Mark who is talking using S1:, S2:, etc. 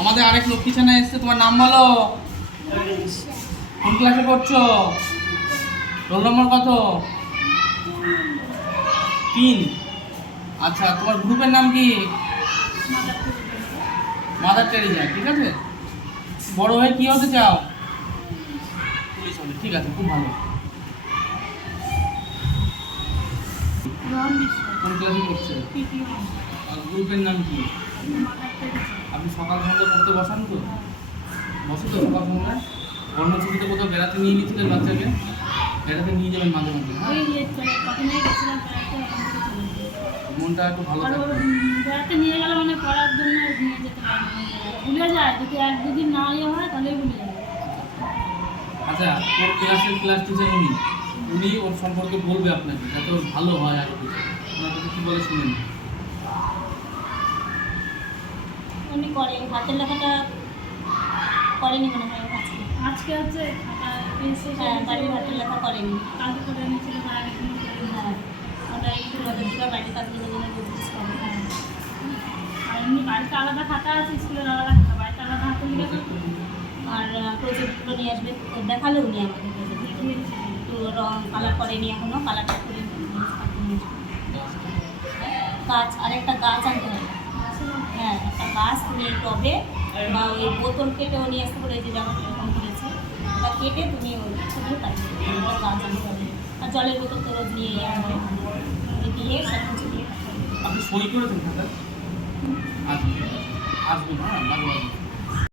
S1: আমাদের আরেক লক্ষ্মী ছানা এসছে তোমার নাম বলো? কোন ক্লাসে পড়ছো? রোল নম্বর কত? তিন। আচ্ছা তোমার গ্রুপের নাম কি? মাদার টেরিজা ঠিক আছে? বড় হয়ে কি হতে চাও? পুলিশ হবে ঠিক আছে খুব ভালো। কোন ক্লাসে পড়ছে? গ্রুপের নাম কি? আপনি সকাল সন্ধ্যা পড়তে বসান তো? বসে তো সকাল সন্ধ্যা। গরমের ছুটিতে কোথাও বেড়াতে নিয়ে গেছিলেন বাচ্চাকে? বেড়াতে নিয়ে যাবেন মাঝে মাঝে হ্যাঁ? মনটা একটু ভালো থাকবে।
S2: বেড়াতে নিয়ে গেলে মানে পড়ার জন্য নিয়ে যেতে ভুলে যায় যদি এক দুদিন না ইয়ে হয় ভুলে যায়
S1: আচ্ছা ওর ক্লাসের ক্লাস টিচার উনি? উনি ওর সম্পর্কে বলবে আপনাকে যাতে ওর ভালো হয় আর ওনার কাছে কী বলে শুনেন?
S3: এমনি করে হাতের লেখাটা করেনি মনে হয় আজকে।
S2: আজকে হচ্ছে
S3: হ্যাঁ বাড়ির হাতের লেখা করেনি
S2: কালকে করে এনেছিল।
S3: হ্যাঁ ওটা একটু নজর দিবা বাড়ির কাজগুলো যেন বুঝিস হবে
S2: আর এমনি বাড়িতে আলাদা খাতা আছে স্কুলের আলাদা খাতা বাড়িতে আলাদা হাতে লিখে
S3: আর প্রজেক্টগুলো নিয়ে আসবে দেখাল উনি আমাকে project। একটু রং কালার করেনি এখনও কালারটা করে গাছ আরেকটা গাছ আনতে হবে। হ্যাঁ একটা গাছ এই টবে বা ওই বোতল কেটেও নিয়ে আসতে পারো যে যেমন এরকম করেছে। বা কেটে তুমি ওটা গাছ হবে আর জলের বোতল তো রোজ নিয়ে আসবে দিয়ে সব কিছু দিয়ে
S1: আপনি সই হ্যাঁ মাঝে